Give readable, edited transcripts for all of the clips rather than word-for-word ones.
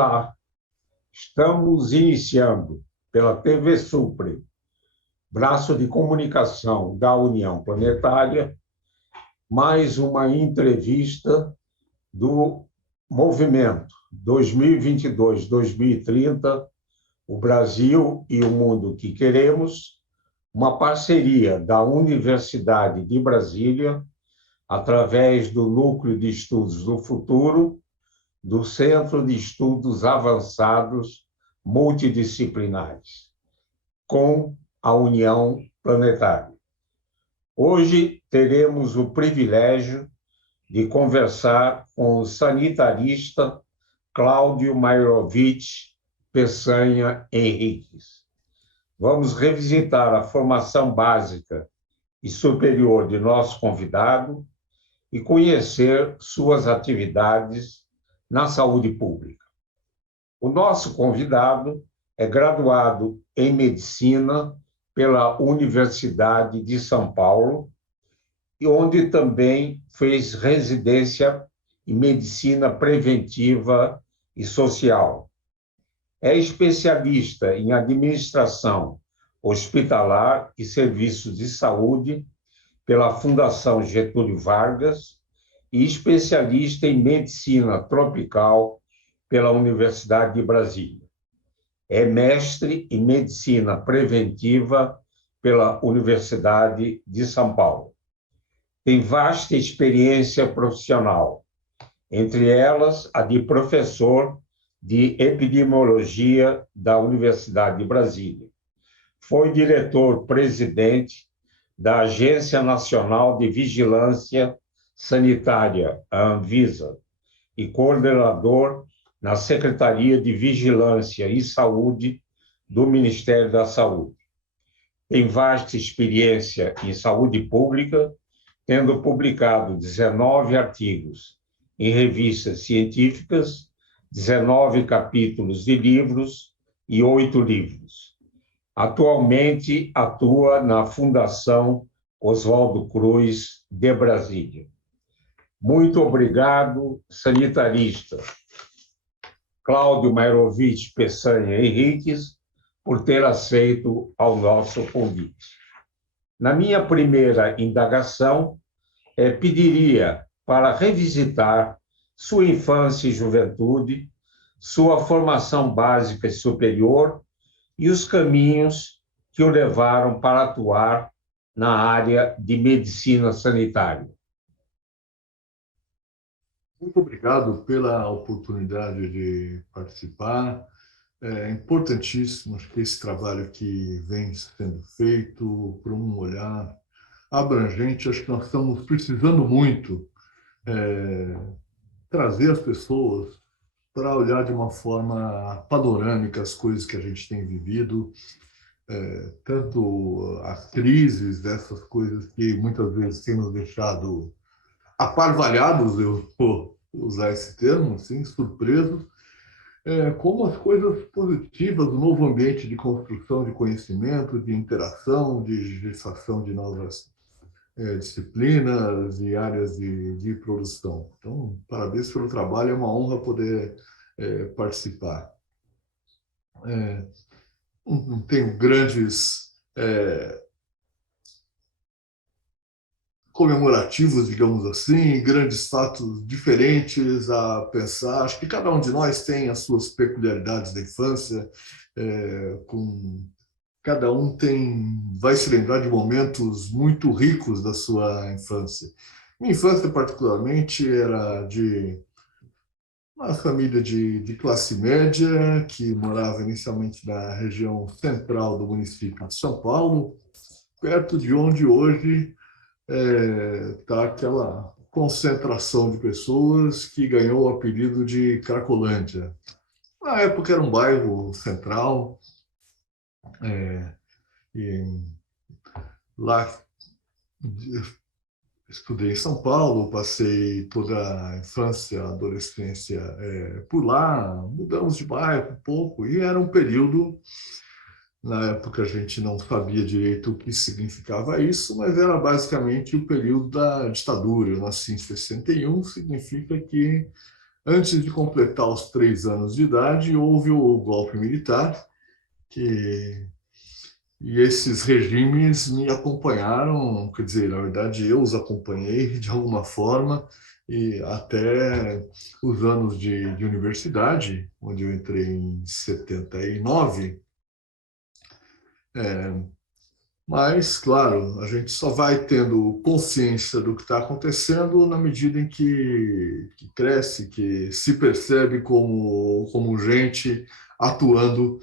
Olá, estamos iniciando pela TV Supre, braço de comunicação da União Planetária, mais uma entrevista do movimento 2022-2030, o Brasil e o mundo que queremos, uma parceria da Universidade de Brasília, através do Núcleo de Estudos do Futuro, do Centro de Estudos Avançados Multidisciplinares, com a União Planetária. Hoje teremos o privilégio de conversar com o sanitarista Cláudio Mairovich Peçanha Henriques. Vamos revisitar a formação básica e superior de nosso convidado e conhecer suas atividades na saúde pública. O nosso convidado é graduado em Medicina pela Universidade de São Paulo, e onde também fez residência em Medicina Preventiva e Social. É especialista em Administração Hospitalar e Serviços de Saúde pela Fundação Getúlio Vargas e especialista em Medicina Tropical pela Universidade de Brasília. É mestre em Medicina Preventiva pela Universidade de São Paulo. Tem vasta experiência profissional, entre elas a de professor de Epidemiologia da Universidade de Brasília. Foi diretor-presidente da Agência Nacional de Vigilância Sanitária, a Anvisa, e coordenador na Secretaria de Vigilância e Saúde do Ministério da Saúde. Tem vasta experiência em saúde pública, tendo publicado 19 artigos em revistas científicas, 19 capítulos de livros e 8 livros. Atualmente atua na Fundação Oswaldo Cruz de Brasília. Muito obrigado, sanitarista Cláudio Mairovich Peçanha Henriques, por ter aceito ao nosso convite. Na minha primeira indagação, pediria para revisitar sua infância e juventude, sua formação básica e superior e os caminhos que o levaram para atuar na área de medicina sanitária. Muito obrigado pela oportunidade de participar. É importantíssimo, acho que esse trabalho que vem sendo feito por um olhar abrangente, acho que nós estamos precisando muito trazer as pessoas para olhar de uma forma panorâmica as coisas que a gente tem vivido, tanto as crises dessas coisas que muitas vezes têm nos deixado aparvalhados, eu vou usar esse termo, assim, surpresos, como as coisas positivas do novo ambiente de construção de conhecimento, de interação, de gestação de novas disciplinas e áreas de produção. Então, parabéns pelo trabalho, é uma honra poder participar. Não tenho grandes comemorativos, digamos assim, grandes fatos diferentes a pensar. Acho que cada um de nós tem as suas peculiaridades da infância, cada um vai se lembrar de momentos muito ricos da sua infância. Minha infância, particularmente, era de uma família de classe média, que morava inicialmente na região central do município de São Paulo, perto de onde hoje está aquela concentração de pessoas que ganhou o apelido de Cracolândia. Na época era um bairro central, e lá estudei em São Paulo, passei toda a infância, adolescência por lá, mudamos de bairro um pouco, e era um período. Na época a gente não sabia direito o que significava isso, mas era basicamente o período da ditadura. Eu nasci em 61, significa que antes de completar os 3 anos de idade, houve o golpe militar, que e esses regimes me acompanharam, quer dizer, na verdade eu os acompanhei de alguma forma, e até os anos de universidade, onde eu entrei em 79. Mas, claro, a gente só vai tendo consciência do que está acontecendo na medida em que cresce, que se percebe como gente atuando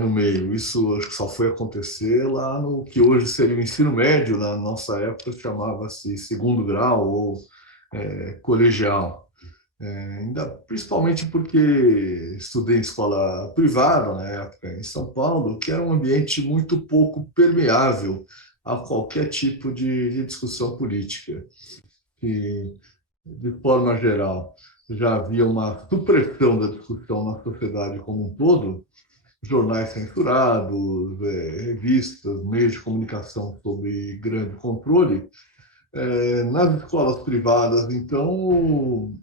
no meio. Isso acho que só foi acontecer lá no que hoje seria o ensino médio, na nossa época chamava-se segundo grau ou colegial. Ainda, principalmente porque estudei em escola privada na época em São Paulo, que era um ambiente muito pouco permeável a qualquer tipo de discussão política. E, de forma geral, já havia uma supressão da discussão na sociedade como um todo, jornais censurados, revistas, meios de comunicação sob grande controle. Nas escolas privadas, então,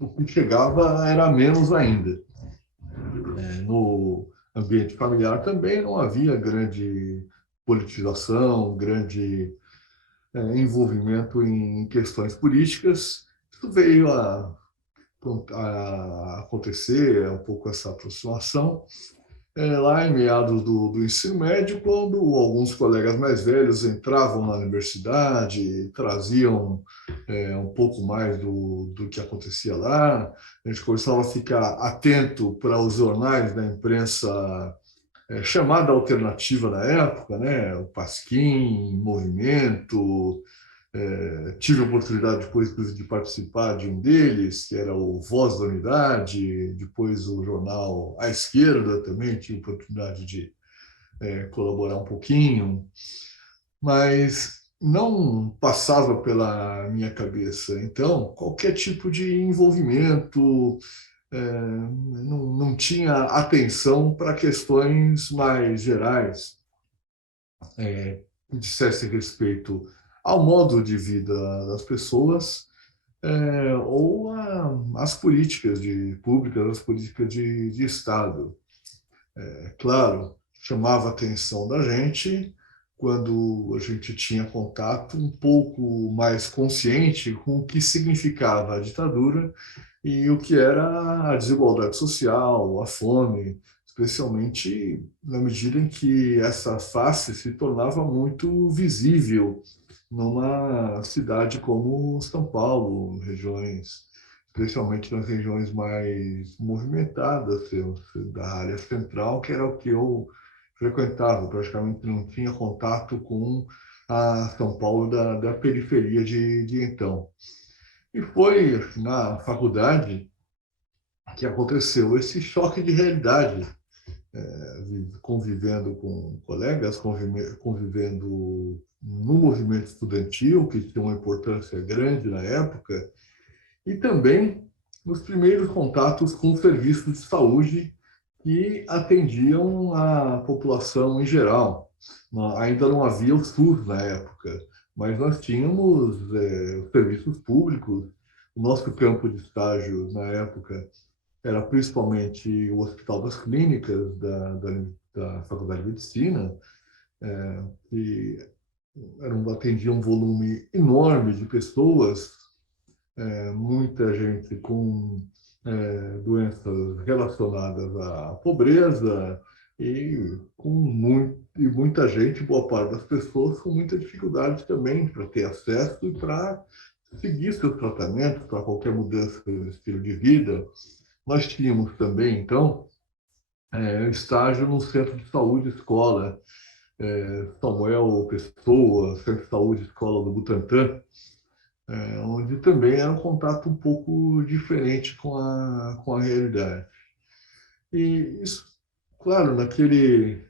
o que chegava era menos ainda. No ambiente familiar também não havia grande politização, grande envolvimento em questões políticas. Isso veio a acontecer, um pouco essa aproximação, lá em meados do ensino médio, quando alguns colegas mais velhos entravam na universidade, traziam um pouco mais do que acontecia lá. A gente começava a ficar atento para os jornais da imprensa chamada alternativa na época, né? O Pasquim, Movimento. Tive a oportunidade depois de participar de um deles, que era o Voz da Unidade, depois o jornal À Esquerda também tive a oportunidade de colaborar um pouquinho, mas não passava pela minha cabeça, então, qualquer tipo de envolvimento, não tinha atenção para questões mais gerais, que dissessem respeito ao modo de vida das pessoas, ou as políticas públicas, as políticas de Estado. Claro, chamava a atenção da gente quando a gente tinha contato um pouco mais consciente com o que significava a ditadura e o que era a desigualdade social, a fome, especialmente na medida em que essa face se tornava muito visível numa cidade como São Paulo, especialmente nas regiões mais movimentadas da área central, que era o que eu frequentava. Praticamente não tinha contato com a São Paulo da periferia de então. E foi na faculdade que aconteceu esse choque de realidade, convivendo com colegas, convivendo no movimento estudantil, que tinha uma importância grande na época, e também nos primeiros contatos com os serviços de saúde que atendiam a população em geral. Ainda não havia o SUS na época, mas nós tínhamos os serviços públicos. O nosso campo de estágio na época era principalmente o Hospital das Clínicas da Faculdade de Medicina, que atendia um volume enorme de pessoas, muita gente com doenças relacionadas à pobreza e muita gente, boa parte das pessoas, com muita dificuldade também para ter acesso e para seguir seus tratamentos, para qualquer mudança no estilo de vida. Nós tínhamos também, então, estágio no Centro de Saúde Escola, Samuel Pessoa, Centro de Saúde Escola do Butantã, onde também era um contato um pouco diferente com a realidade. E isso, claro, naquele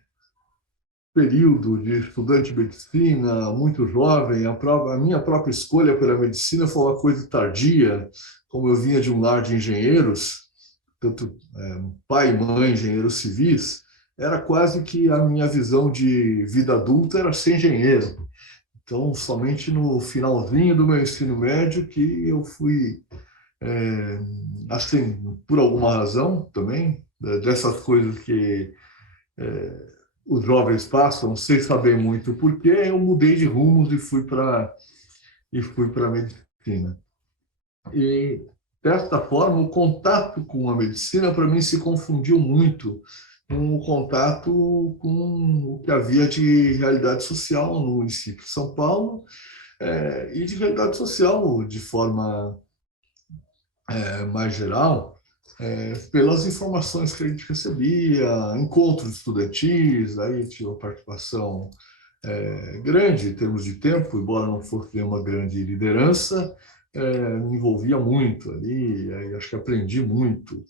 período de estudante de medicina, muito jovem, a minha própria escolha pela medicina foi uma coisa tardia, como eu vinha de um lar de engenheiros, tanto pai e mãe engenheiros civis, era quase que a minha visão de vida adulta era ser engenheiro. Então, somente no finalzinho do meu ensino médio que eu fui assim, por alguma razão também, dessas coisas que os jovens passam, sem saber muito por quê, eu mudei de rumos e fui para a medicina. E, desta forma, o contato com a medicina, para mim, se confundiu muito com o contato com o que havia de realidade social no município de São Paulo, e de realidade social de forma mais geral, pelas informações que a gente recebia, encontros estudantis, aí tinha uma participação grande em termos de tempo, embora não fosse nenhuma grande liderança, me envolvia muito ali, aí acho que aprendi muito.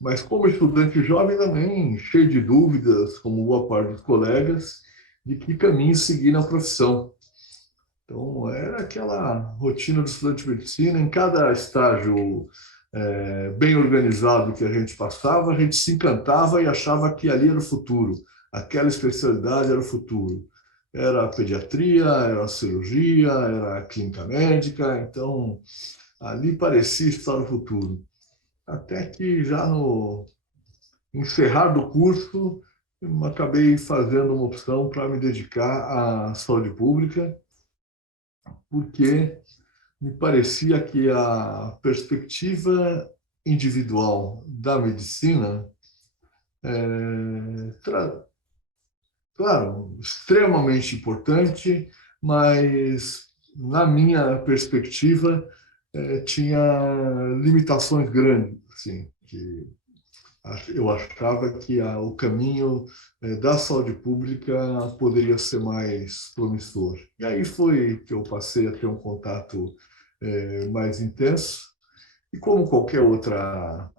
Mas como estudante jovem também, cheio de dúvidas, como boa parte dos colegas, de que caminho seguir na profissão. Então, era aquela rotina do estudante de medicina, em cada estágio bem organizado que a gente passava, a gente se encantava e achava que ali era o futuro, aquela especialidade era o futuro. Era a pediatria, era a cirurgia, era a clínica médica, então ali parecia estar o futuro. Até que já no encerrar do curso, eu acabei fazendo uma opção para me dedicar à saúde pública, porque me parecia que a perspectiva individual da medicina claro, extremamente importante, mas, na minha perspectiva, tinha limitações grandes, assim, que eu achava que o caminho da saúde pública poderia ser mais promissor. E aí foi que eu passei a ter um contato mais intenso. E como qualquer outra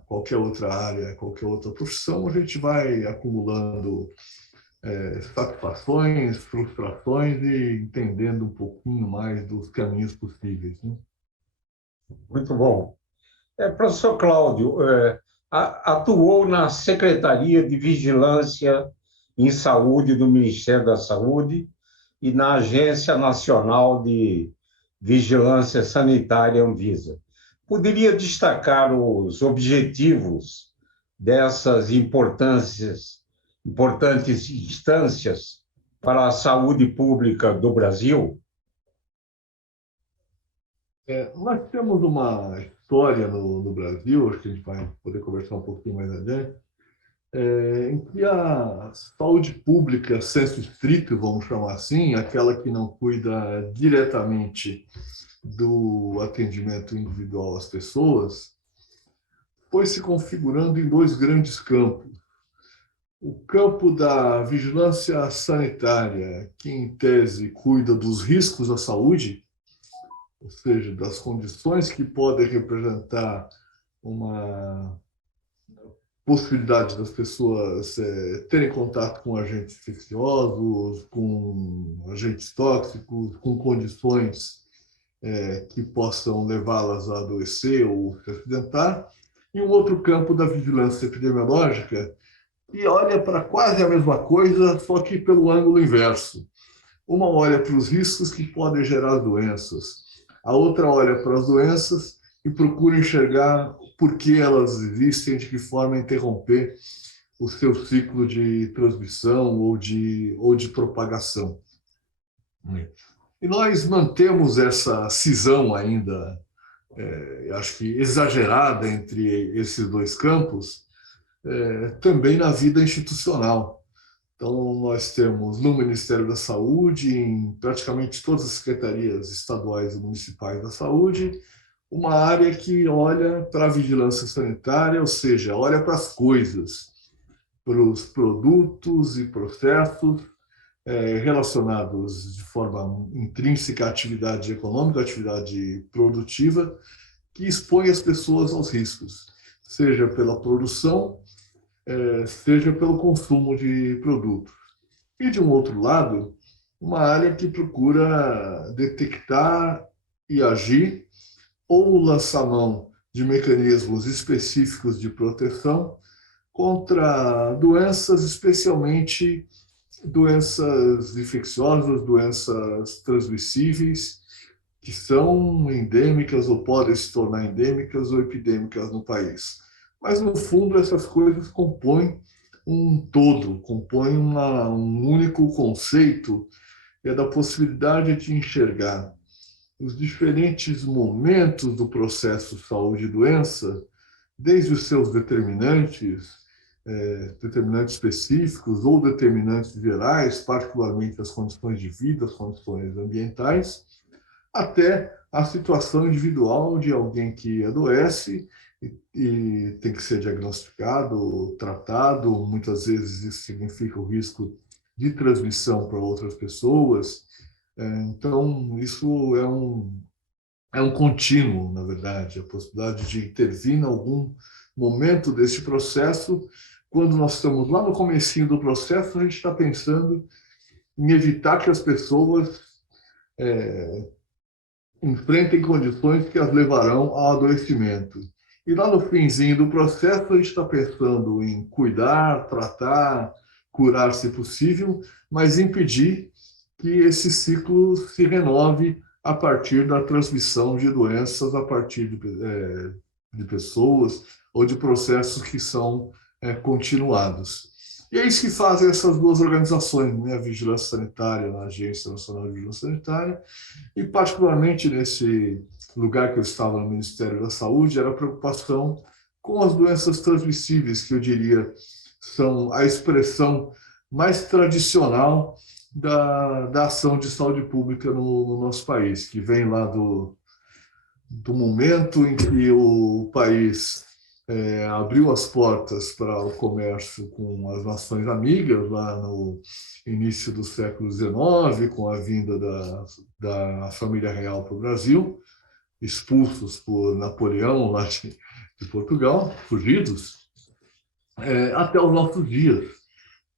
área, qualquer outra profissão, a gente vai acumulando satisfações, frustrações e entendendo um pouquinho mais dos caminhos possíveis, né? Muito bom. Professor Cláudio, atuou na Secretaria de Vigilância em Saúde do Ministério da Saúde e na Agência Nacional de Vigilância Sanitária, Anvisa. Poderia destacar os objetivos dessas importantes instâncias para a saúde pública do Brasil? Nós temos uma história no Brasil, acho que a gente vai poder conversar um pouquinho mais adiante, em que a saúde pública, sensu estricto, vamos chamar assim, aquela que não cuida diretamente do atendimento individual às pessoas, foi se configurando em dois grandes campos. O campo da vigilância sanitária, que em tese cuida dos riscos à saúde, ou seja, das condições que podem representar uma possibilidade das pessoas terem contato com agentes infecciosos, com agentes tóxicos, com condições que possam levá-las a adoecer ou se acidentar, e um outro campo da vigilância epidemiológica, que olha para quase a mesma coisa, só que pelo ângulo inverso. Uma olha para os riscos que podem gerar doenças, a outra olha para as doenças e procura enxergar por que elas existem, de que forma interromper o seu ciclo de transmissão ou de propagação. E nós mantemos essa cisão ainda, acho que exagerada, entre esses dois campos, também na vida institucional. Então, nós temos no Ministério da Saúde, em praticamente todas as secretarias estaduais e municipais da saúde, uma área que olha para a vigilância sanitária, ou seja, olha para as coisas, para os produtos e processos relacionados de forma intrínseca à atividade econômica, à atividade produtiva, que expõe as pessoas aos riscos, seja pela produção, seja pelo consumo de produtos. E, de um outro lado, uma área que procura detectar e agir ou lançar mão de mecanismos específicos de proteção contra doenças, especialmente doenças infecciosas, doenças transmissíveis, que são endêmicas ou podem se tornar endêmicas ou epidêmicas no país. Mas, no fundo, essas coisas compõem um todo, compõem um único conceito, que é da possibilidade de enxergar os diferentes momentos do processo saúde e doença, desde os seus determinantes, determinantes específicos ou determinantes gerais, particularmente as condições de vida, as condições ambientais, até a situação individual de alguém que adoece e tem que ser diagnosticado, tratado. Muitas vezes isso significa o risco de transmissão para outras pessoas. Então, isso é um contínuo, na verdade, a possibilidade de intervir em algum momento desse processo. Quando nós estamos lá no comecinho do processo, a gente está pensando em evitar que as pessoas enfrentem condições que as levarão ao adoecimento. E lá no finzinho do processo, a gente está pensando em cuidar, tratar, curar se possível, mas impedir que esse ciclo se renove a partir da transmissão de doenças, a partir de pessoas ou de processos que são continuados. E é isso que fazem essas duas organizações, né? A Vigilância Sanitária, a Agência Nacional de Vigilância Sanitária, e particularmente nesse lugar que eu estava no Ministério da Saúde, era a preocupação com as doenças transmissíveis, que eu diria são a expressão mais tradicional da ação de saúde pública no nosso país, que vem lá do momento em que o país abriu as portas para o comércio com as nações amigas, lá no início do século XIX, com a vinda da família real para o Brasil, expulsos por Napoleão lá de Portugal, fugidos, até os nossos dias,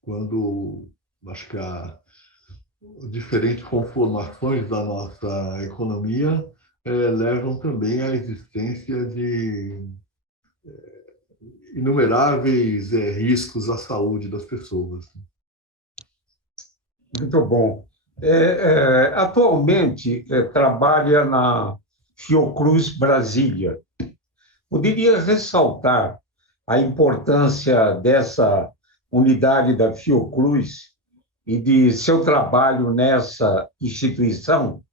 quando acho que há diferentes conformações da nossa economia levam também à existência de inumeráveis riscos à saúde das pessoas. Muito bom. Atualmente, trabalha na Fiocruz Brasília. Poderia ressaltar a importância dessa unidade da Fiocruz e de seu trabalho nessa instituição?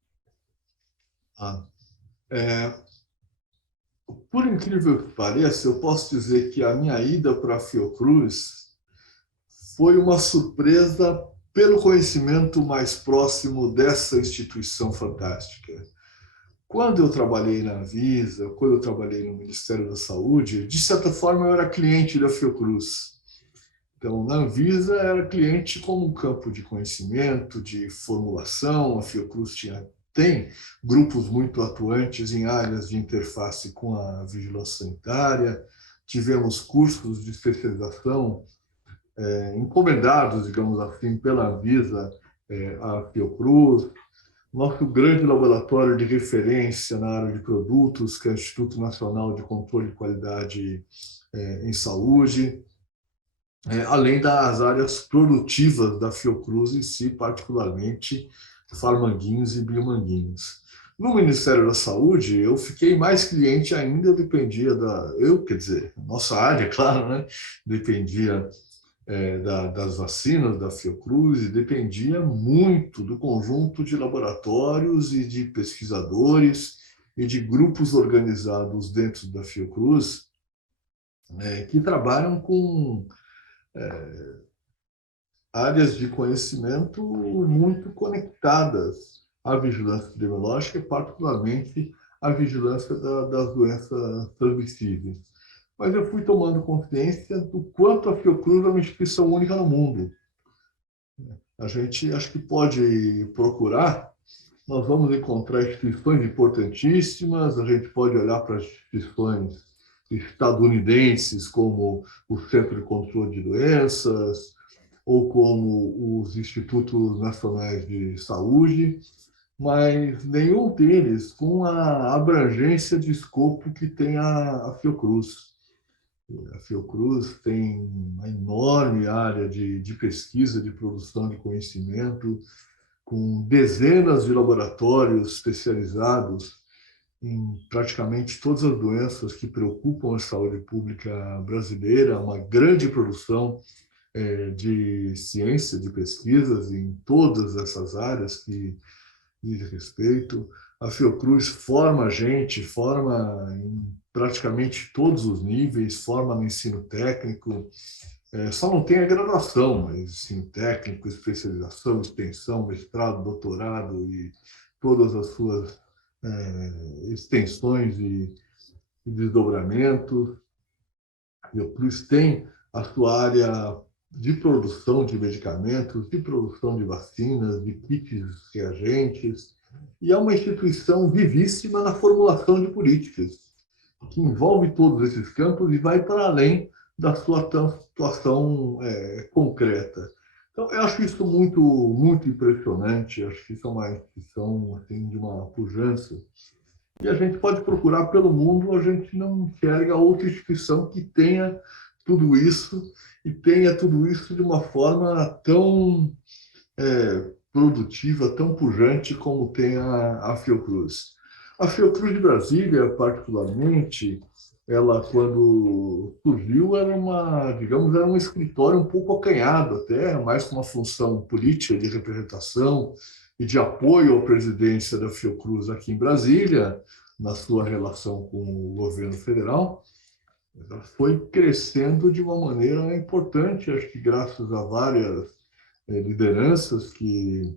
Por incrível que pareça, eu posso dizer que a minha ida para a Fiocruz foi uma surpresa pelo conhecimento mais próximo dessa instituição fantástica. Quando eu trabalhei na Anvisa, quando eu trabalhei no Ministério da Saúde, de certa forma eu era cliente da Fiocruz. Então, na Anvisa era cliente como um campo de conhecimento, de formulação. A Fiocruz tem grupos muito atuantes em áreas de interface com a vigilância sanitária. Tivemos cursos de especialização encomendados, digamos assim, pela Anvisa à Fiocruz. Nosso grande laboratório de referência na área de produtos, que é o Instituto Nacional de Controle de Qualidade em Saúde, além das áreas produtivas da Fiocruz em si, particularmente farmanguinhos e biomanguinhos. No Ministério da Saúde, eu fiquei mais cliente ainda, eu dependia quer dizer, nossa área, claro, né? Dependia das vacinas da Fiocruz e dependia muito do conjunto de laboratórios e de pesquisadores e de grupos organizados dentro da Fiocruz que trabalham com áreas de conhecimento muito conectadas à vigilância epidemiológica e particularmente à vigilância das doenças transmissíveis. Mas eu fui tomando consciência do quanto a Fiocruz é uma instituição única no mundo. A gente acho que pode procurar, nós vamos encontrar instituições importantíssimas, a gente pode olhar para as instituições estadunidenses, como o Centro de Controle de Doenças, ou como os Institutos Nacionais de Saúde, mas nenhum deles com a abrangência de escopo que tem a Fiocruz. A Fiocruz tem uma enorme área de pesquisa, de produção de conhecimento, com dezenas de laboratórios especializados em praticamente todas as doenças que preocupam a saúde pública brasileira, uma grande produção de ciência, de pesquisas em todas essas áreas que diz respeito. A Fiocruz forma gente, forma em praticamente todos os níveis, forma no ensino técnico, só não tem a graduação, mas ensino técnico, especialização, extensão, mestrado, doutorado e todas as suas extensões e desdobramentos. A Fiocruz tem a sua área de produção de medicamentos, de produção de vacinas, de kits reagentes, e é uma instituição vivíssima na formulação de políticas, que envolve todos esses campos e vai para além da sua atuação concreta. Então, eu acho isso muito, muito impressionante, acho que isso é uma instituição assim, de uma pujança. E a gente pode procurar pelo mundo, a gente não enxerga outra instituição que tenha tudo isso e tenha tudo isso de uma forma tão produtiva, tão pujante como tem a Fiocruz. A Fiocruz de Brasília, particularmente, ela, quando surgiu, era digamos, era um escritório um pouco acanhado até, mais com uma função política de representação e de apoio à presidência da Fiocruz aqui em Brasília, na sua relação com o governo federal. Ela foi crescendo de uma maneira importante, acho que graças a várias lideranças que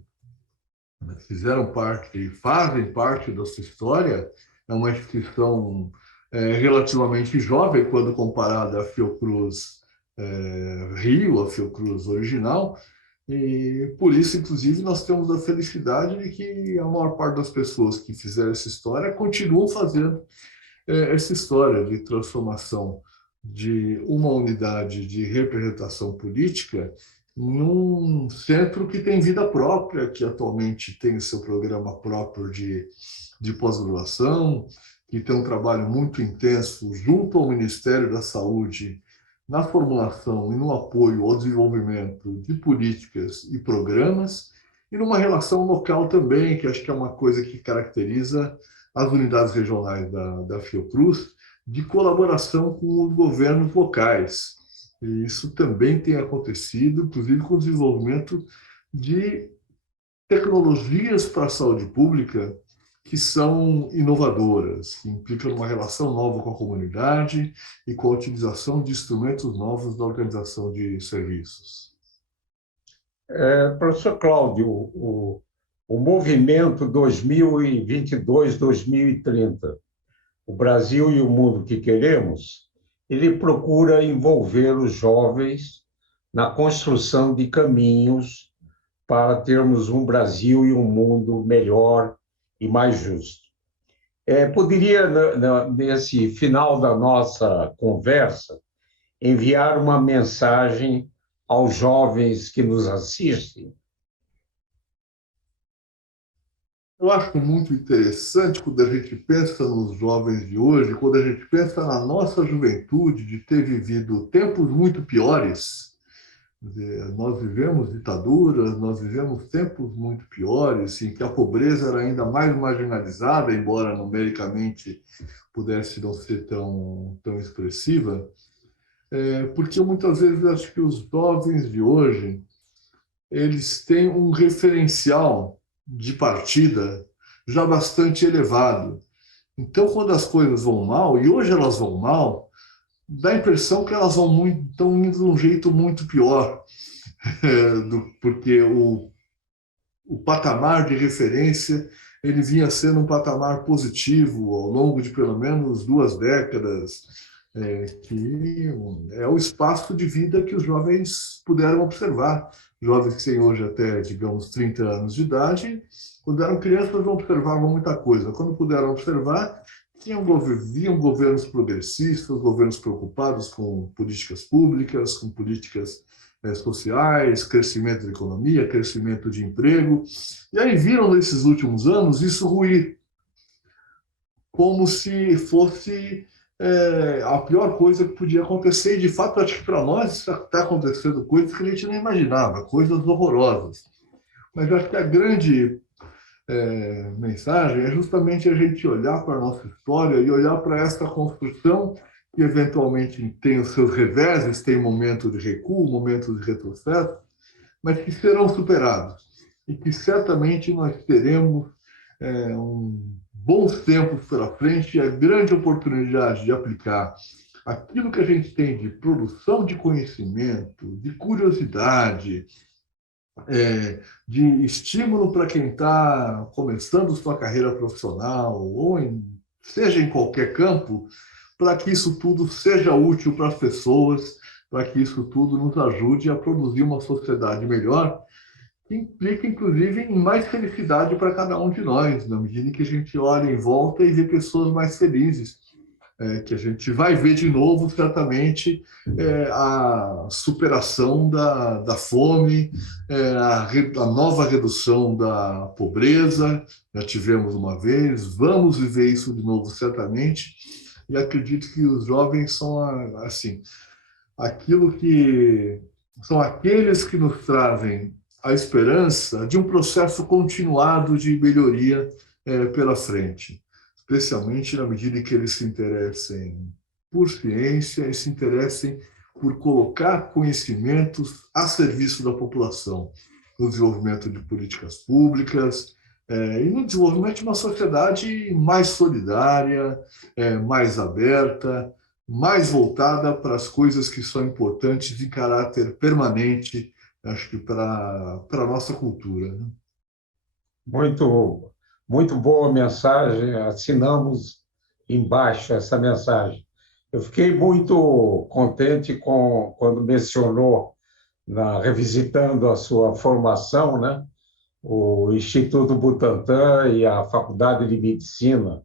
fizeram parte e fazem parte da sua história. É uma instituição relativamente jovem quando comparada à Fiocruz Rio, a Fiocruz original, e por isso, inclusive, nós temos a felicidade de que a maior parte das pessoas que fizeram essa história continuam fazendo essa história de transformação de uma unidade de representação política num centro que tem vida própria, que atualmente tem seu programa próprio de pós-graduação, que tem um trabalho muito intenso junto ao Ministério da Saúde na formulação e no apoio ao desenvolvimento de políticas e programas, e numa relação local também, que acho que é uma coisa que caracteriza as unidades regionais da Fiocruz, de colaboração com os governos locais. E isso também tem acontecido, inclusive com o desenvolvimento de tecnologias para a saúde pública que são inovadoras, que implicam uma relação nova com a comunidade e com a utilização de instrumentos novos da organização de serviços. Professor Cláudio, o movimento 2022-2030, o Brasil e o mundo que queremos, ele procura envolver os jovens na construção de caminhos para termos um Brasil e um mundo melhor e mais justo. Poderia, nesse final da nossa conversa, enviar uma mensagem aos jovens que nos assistem? Eu acho muito interessante quando a gente pensa nos jovens de hoje, quando a gente pensa na nossa juventude, de ter vivido tempos muito piores. Nós vivemos ditaduras, nós vivemos tempos muito piores, em que a pobreza era ainda mais marginalizada, embora numericamente pudesse não ser tão expressiva, porque muitas vezes acho que os jovens de hoje eles têm um referencial de partida já bastante elevado. Então, quando as coisas vão mal, e hoje elas vão mal, dá a impressão que elas estão indo de um jeito muito pior, porque o patamar de referência ele vinha sendo um patamar positivo ao longo de pelo menos 2 décadas, que é o espaço de vida que os jovens puderam observar. Jovens que têm hoje até, digamos, 30 anos de idade, quando eram crianças não observavam muita coisa. Quando puderam observar, viam governos progressistas, governos preocupados com políticas públicas, com políticas sociais, crescimento da economia, crescimento de emprego. E aí viram nesses últimos anos isso ruir, como se fosse a pior coisa que podia acontecer. E, de fato, acho que para nós está acontecendo coisas que a gente não imaginava, coisas horrorosas. Mas acho que a grande mensagem é justamente a gente olhar para a nossa história e olhar para essa construção que eventualmente tem os seus reveses, tem momento de recuo, momento de retrocesso, mas que serão superados e que certamente nós teremos bons tempos pela frente e a grande oportunidade de aplicar aquilo que a gente tem de produção de conhecimento, de curiosidade, de estímulo para quem está começando sua carreira profissional, ou seja em qualquer campo, para que isso tudo seja útil para as pessoas, para que isso tudo nos ajude a produzir uma sociedade melhor, que implica, inclusive, em mais felicidade para cada um de nós, na medida em que a gente olha em volta e vê pessoas mais felizes, que a gente vai ver de novo, certamente, a superação da fome, a nova redução da pobreza, já tivemos uma vez, vamos viver isso de novo, certamente, e acredito que os jovens são, assim, aquilo que são aqueles que nos trazem a esperança de um processo continuado de melhoria pela frente, especialmente na medida em que eles se interessem por ciência e se interessem por colocar conhecimentos a serviço da população, no desenvolvimento de políticas públicas e no desenvolvimento de uma sociedade mais solidária, mais aberta, mais voltada para as coisas que são importantes em caráter permanente, acho que para a nossa cultura. Né? Muito, muito boa mensagem, assinamos embaixo essa mensagem. Eu fiquei muito contente quando mencionou, revisitando a sua formação, né, o Instituto Butantan e a Faculdade de Medicina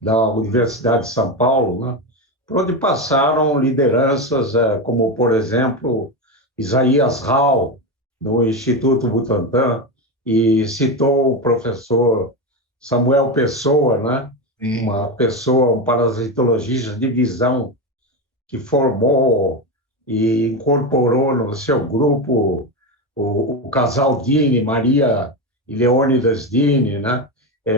da Universidade de São Paulo, né, por onde passaram lideranças como, por exemplo, Isaías Rao, no Instituto Butantan, e citou o professor Samuel Pessoa, né? Sim. Um parasitologista de visão que formou e incorporou no seu grupo o casal Dini, Maria e Leônidas Dini, né?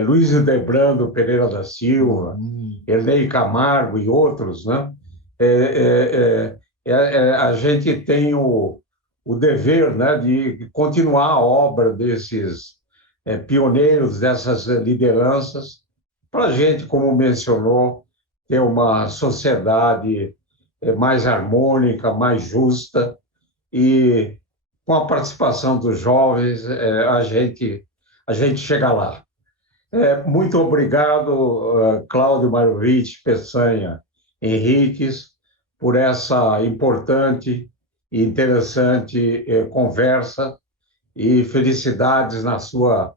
Luiz Debrando Pereira da Silva, Ernei Camargo e outros, né? A gente tem o dever, né, de continuar a obra desses pioneiros, dessas lideranças, para a gente, como mencionou, ter uma sociedade mais harmônica, mais justa, e com a participação dos jovens, a gente chega lá. Muito obrigado, Cláudio Marovitch Peçanha Henriques, por essa importante e interessante conversa, e felicidades na sua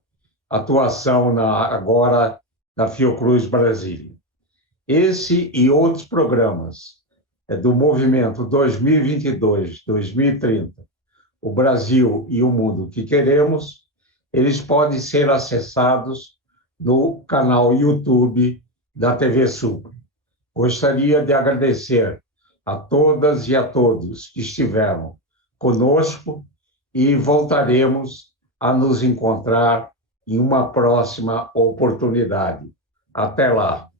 atuação agora na Fiocruz Brasília. Esse e outros programas do movimento 2022-2030, o Brasil e o Mundo que Queremos, eles podem ser acessados no canal YouTube da TV Supre. Gostaria de agradecer a todas e a todos que estiveram conosco e voltaremos a nos encontrar em uma próxima oportunidade. Até lá!